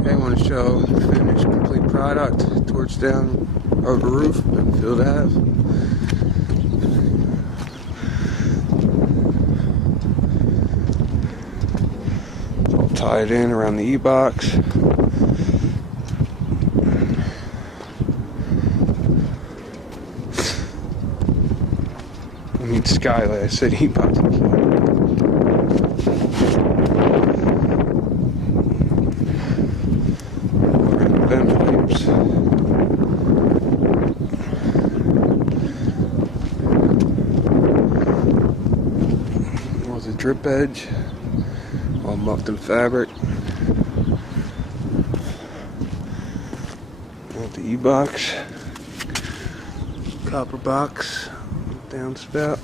Okay, I want to show the finished complete product. Torch down over roof, Benfield Ave. It's all tied in around the E-box. I mean skylight, I said E-box. Vent pipes. There's a drip edge, all mucked in fabric. Got the E-box, copper box, downspout.